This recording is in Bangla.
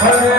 아멘.